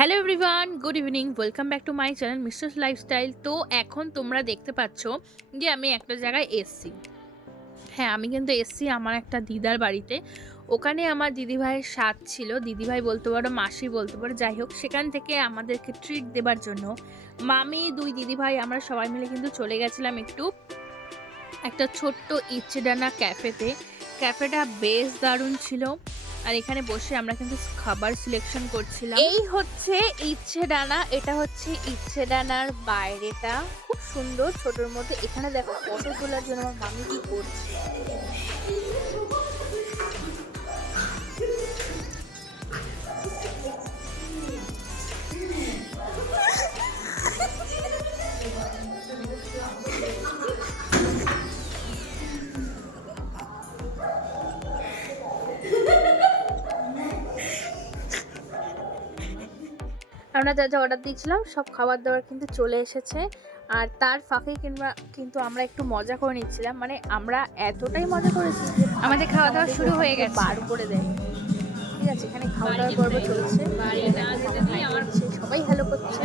Hello everyone, good evening. Welcome back to my channel misters lifestyle. তো এখন তোমরা দেখতে পাচ্ছ যে আমি একটা জায়গায় এসছি। হ্যাঁ, আমি কিন্তু এসছি আমার একটা দিদার বাড়িতে। ওখানে আমার দিদিভাইয়ের স্বাদ ছিল, দিদিভাই বলতে পারো, মাসি বলতে পারো, যাই হোক, সেখান থেকে আমাদেরকে ট্রিট দেবার জন্য মামি, দুই দিদিভাই, আমরা সবাই মিলে কিন্তু চলে গেছিলাম একটু একটা ছোট্ট ইচেডানা ক্যাফেতে। ক্যাফেটা বেশ দারুণ ছিল। আর এখানে বসে আমরা কিন্তু খাবার সিলেকশন করছিলাম। এই হচ্ছে ইচেডানা, এটা হচ্ছে ইচেডানার বাইরেটা, খুব সুন্দর ছোটর মধ্যে। এখানে দেখো ফটো তোলার জন্য আমার মামি কি করছে। আমরা যা যা অর্ডার দিয়েছিলাম সব খাবার দাবার কিন্তু চলে এসেছে। আর তার ফাঁকে কিন্তু আমরা একটু মজা করে নিচ্ছিলাম, মানে আমরা এতটাই মজা করেছি যে আমাদের খাওয়া দাওয়া শুরু হয়ে গেছে, বার করে দেয়। ঠিক আছে, এখানে খাওয়া দাওয়ার পর্ব চলছে, সবাই হ্যালো করছে।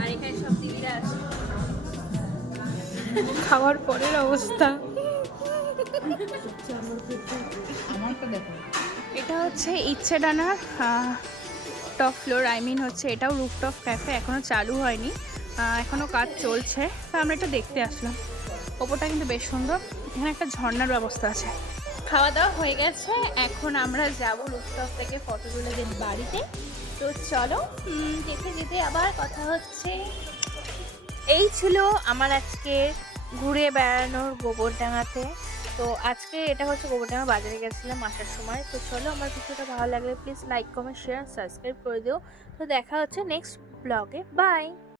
আর এখানে সব দিদিরা আছে। খাওয়ার পরের অবস্থা এটা হচ্ছে ইচ্ছেডানার টপ ফ্লোর, হচ্ছে এটাও রুফটপ ক্যাফে, এখনও চালু হয়নি, এখনও কাজ চলছে। তো আমরা এটা দেখতে আসলাম। ওপরটা কিন্তু বেশ সুন্দর, এখানে একটা ঝর্ণার ব্যবস্থা আছে। খাওয়া দাওয়া হয়ে গেছে, এখন আমরা যাব রুফটপ থেকে ফটো তুলে দিন বাড়িতে। তো চলো, যেতে যেতে আবার কথা হচ্ছে। এই ছিল আমার আজকে ঘুরে বেড়ানোর গোবরডাঙ্গাতে। তো আজকে এটা হচ্ছে গোবরডাঙ্গা বাজারে গেছিলাম আসার সময়। তো চলো, আমার ভিডিওটা ভালো লাগলে please like, comment, share, subscribe করে দিও। তো দেখা হচ্ছে নেক্সট ব্লগে। বাই।